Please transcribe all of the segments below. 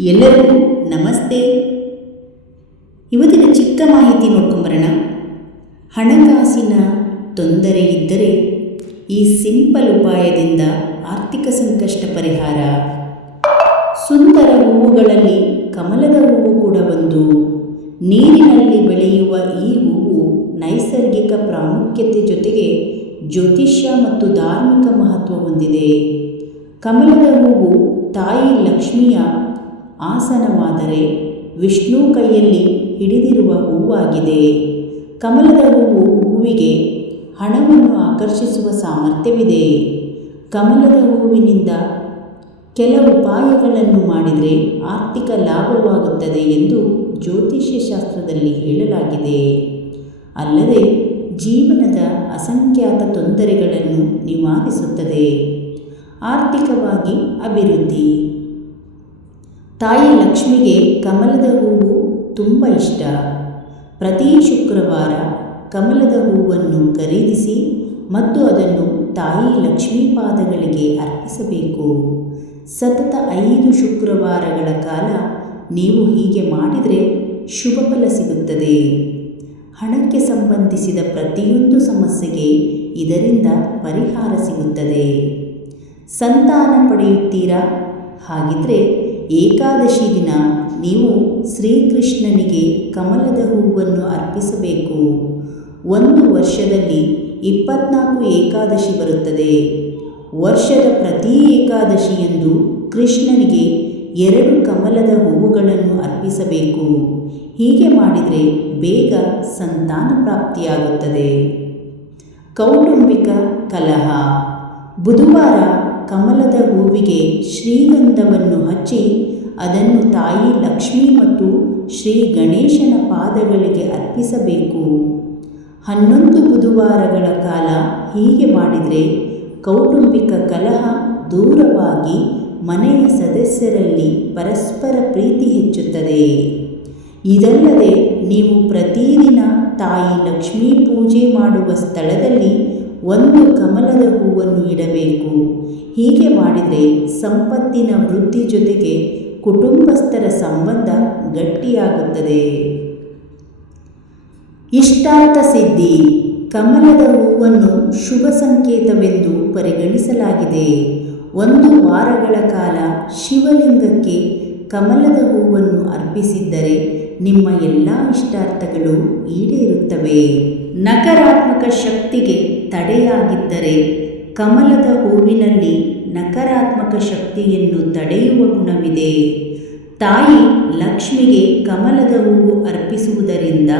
ಎಲ್ಲರಿಗೂ ನಮಸ್ತೆ. ಇವತ್ತಿನ ಚಿಕ್ಕ ಮಾಹಿತಿ ನೋಡ್ಕೊಂಬರೋಣ. ಹಣಕಾಸಿನ ತೊಂದರೆ ಇದ್ದರೆ ಈ ಸಿಂಪಲ್ ಉಪಾಯದಿಂದ ಆರ್ಥಿಕ ಸಂಕಷ್ಟ ಪರಿಹಾರ. ಸುಂದರ ಹೂವುಗಳಲ್ಲಿ ಕಮಲದ ಹೂವು ಕೂಡ ಒಂದು ನೀರಿನಲ್ಲಿ ಬೆಳೆಯುವ ಈ ಹೂವು ನೈಸರ್ಗಿಕ ಪ್ರಾಮುಖ್ಯತೆ ಜೊತೆಗೆ ಜ್ಯೋತಿಷ್ಯ ಮತ್ತು ಧಾರ್ಮಿಕ ಮಹತ್ವ ಹೊಂದಿದೆ. ಕಮಲದ ಹೂವು ತಾಯಿ ಲಕ್ಷ್ಮಿಯ ಆಸನವಾದರೆ ವಿಷ್ಣು ಕೈಯಲ್ಲಿ ಹಿಡಿದಿರುವ ಹೂವಾಗಿದೆ. ಕಮಲದ ಹೂವು ಹೂವಿಗೆ ಹಣವನ್ನು ಆಕರ್ಷಿಸುವ ಸಾಮರ್ಥ್ಯವಿದೆ. ಕಮಲದ ಹೂವಿನಿಂದ ಕೆಲವು ಉಪಾಯಗಳನ್ನು ಮಾಡಿದರೆ ಆರ್ಥಿಕ ಲಾಭವಾಗುತ್ತದೆ ಎಂದು ಜ್ಯೋತಿಷ್ಯ ಶಾಸ್ತ್ರದಲ್ಲಿ ಹೇಳಲಾಗಿದೆ. ಅಲ್ಲದೆ ಜೀವನದ ಅಸಂಖ್ಯಾತ ತೊಂದರೆಗಳನ್ನು ನಿವಾರಿಸುತ್ತದೆ. ಆರ್ಥಿಕವಾಗಿ ಅಭಿವೃದ್ಧಿ. ತಾಯಿ ಲಕ್ಷ್ಮಿಗೆ ಕಮಲದ ಹೂವು ತುಂಬ ಇಷ್ಟ. ಪ್ರತಿ ಶುಕ್ರವಾರ ಕಮಲದ ಹೂವನ್ನು ಖರೀದಿಸಿ ಮತ್ತು ಅದನ್ನು ತಾಯಿ ಲಕ್ಷ್ಮೀ ಪಾದಗಳಿಗೆ ಅರ್ಪಿಸಬೇಕು. ಸತತ ಐದು ಶುಕ್ರವಾರಗಳ ಕಾಲ ನೀವು ಹೀಗೆ ಮಾಡಿದರೆ ಶುಭ ಫಲ ಸಿಗುತ್ತದೆ. ಹಣಕ್ಕೆ ಸಂಬಂಧಿಸಿದ ಪ್ರತಿಯೊಂದು ಸಮಸ್ಯೆಗೆ ಇದರಿಂದ ಪರಿಹಾರ ಸಿಗುತ್ತದೆ. ಸಂತಾನ ಪಡೆಯುತ್ತೀರಾ? ಹಾಗಿದ್ರೆ ಏಕಾದಶಿ ದಿನ ನೀವು ಶ್ರೀಕೃಷ್ಣನಿಗೆ ಕಮಲದ ಹೂವನ್ನು ಅರ್ಪಿಸಬೇಕು. ಒಂದು ವರ್ಷದಲ್ಲಿ ಇಪ್ಪತ್ನಾಲ್ಕು ಏಕಾದಶಿ ಬರುತ್ತದೆ. ವರ್ಷದ ಪ್ರತಿ ಏಕಾದಶಿಯಂದು ಕೃಷ್ಣನಿಗೆ ಎರಡು ಕಮಲದ ಹೂವುಗಳನ್ನು ಅರ್ಪಿಸಬೇಕು. ಹೀಗೆ ಮಾಡಿದರೆ ಬೇಗ ಸಂತಾನ ಪ್ರಾಪ್ತಿಯಾಗುತ್ತದೆ. ಕೌಟುಂಬಿಕ ಕಲಹ. ಬುಧವಾರ ಕಮಲದ ಹೂವಿಗೆ ಶ್ರೀಗಂಧವನ್ನು ಹಚ್ಚಿ ಅದನ್ನು ತಾಯಿ ಲಕ್ಷ್ಮಿ ಮತ್ತು ಶ್ರೀ ಗಣೇಶನ ಪಾದಗಳಿಗೆ ಅರ್ಪಿಸಬೇಕು. ಹನ್ನೊಂದು ಬುಧವಾರಗಳ ಕಾಲ ಹೀಗೆ ಮಾಡಿದರೆ ಕೌಟುಂಬಿಕ ಕಲಹ ದೂರವಾಗಿ ಮನೆಯ ಸದಸ್ಯರಲ್ಲಿ ಪರಸ್ಪರ ಪ್ರೀತಿ ಹೆಚ್ಚುತ್ತದೆ. ಇದಲ್ಲದೆ ನೀವು ಪ್ರತಿದಿನ ತಾಯಿ ಲಕ್ಷ್ಮೀ ಪೂಜೆ ಮಾಡುವ ಸ್ಥಳದಲ್ಲಿ ಒಂದು ಕಮಲದ ಹೂವನ್ನು ಇಡಬೇಕು. ಹೀಗೆ ಮಾಡಿದರೆ ಸಂಪತ್ತಿನ ವೃದ್ಧಿ ಜೊತೆಗೆ ಕುಟುಂಬಸ್ಥರ ಸಂಬಂಧ ಗಟ್ಟಿಯಾಗುತ್ತದೆ. ಇಷ್ಟಾರ್ಥ ಸಿದ್ಧಿ. ಕಮಲದ ಹೂವನ್ನು ಶುಭ ಸಂಕೇತವೆಂದು ಪರಿಗಣಿಸಲಾಗಿದೆ. ಒಂದು ವಾರಗಳ ಕಾಲ ಶಿವಲಿಂಗಕ್ಕೆ ಕಮಲದ ಹೂವನ್ನು ಅರ್ಪಿಸಿದ್ದರೆ ನಿಮ್ಮ ಎಲ್ಲ ಇಷ್ಟಾರ್ಥಗಳು ಈಡೇರುತ್ತವೆ. ನಕಾರಾತ್ಮಕ ಶಕ್ತಿಗೆ ತಡೆಯಾಗಿದ್ದರೆ ಕಮಲದ ಹೂವಿನಲ್ಲಿ ನಕಾರಾತ್ಮಕ ಶಕ್ತಿಯನ್ನು ತಡೆಯುವ ಗುಣವಿದೆ. ತಾಯಿ ಲಕ್ಷ್ಮಿಗೆ ಕಮಲದ ಹೂವು ಅರ್ಪಿಸುವುದರಿಂದ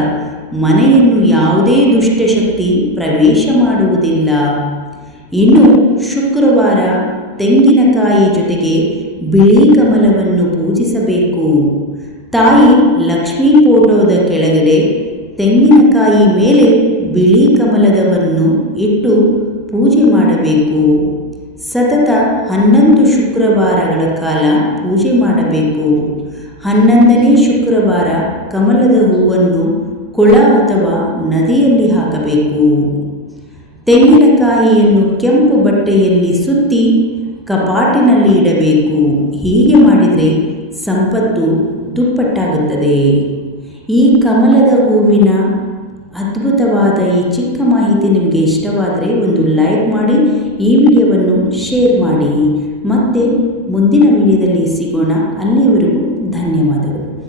ಮನೆಯನ್ನು ಯಾವುದೇ ದುಷ್ಟಶಕ್ತಿ ಪ್ರವೇಶ ಮಾಡುವುದಿಲ್ಲ. ಇನ್ನು ಶುಕ್ರವಾರ ತೆಂಗಿನಕಾಯಿ ಜೊತೆಗೆ ಬಿಳಿ ಕಮಲವನ್ನು ಪೂಜಿಸಬೇಕು. ತಾಯಿ ಲಕ್ಷ್ಮೀ ಫೋಟೋದ ಕೆಳಗಡೆ ತೆಂಗಿನಕಾಯಿ ಮೇಲೆ ಬಿಳಿ ಕಮಲದವನ್ನು ಇಟ್ಟು ಪೂಜೆ ಮಾಡಬೇಕು. ಸತತ ಹನ್ನೊಂದು ಶುಕ್ರವಾರಗಳ ಕಾಲ ಪೂಜೆ ಮಾಡಬೇಕು. ಹನ್ನೊಂದನೇ ಶುಕ್ರವಾರ ಕಮಲದ ಹೂವನ್ನು ಕೊಳ ಅಥವಾ ನದಿಯಲ್ಲಿ ಹಾಕಬೇಕು. ತೆಂಗಿನಕಾಯಿಯನ್ನು ಕೆಂಪು ಬಟ್ಟೆಯಲ್ಲಿ ಸುತ್ತಿ ಕಪಾಟಿನಲ್ಲಿ ಇಡಬೇಕು. ಹೀಗೆ ಮಾಡಿದರೆ ಸಂಪತ್ತು ದುಪ್ಪಟ್ಟಾಗುತ್ತದೆ. ಈ ಕಮಲದ ಹೂವಿನ ಅದ್ಭುತವಾದ ಈ ಚಿಕ್ಕ ಮಾಹಿತಿ ನಿಮಗೆ ಇಷ್ಟವಾದರೆ ಒಂದು ಲೈಕ್ ಮಾಡಿ, ಈ ವಿಡಿಯೋವನ್ನು ಶೇರ್ ಮಾಡಿ. ಮತ್ತೆ ಮುಂದಿನ ವಿಡಿಯೋದಲ್ಲಿ ಸಿಗೋಣ. ಅಲ್ಲಿಯವರೆಗೂ ಧನ್ಯವಾದಗಳು.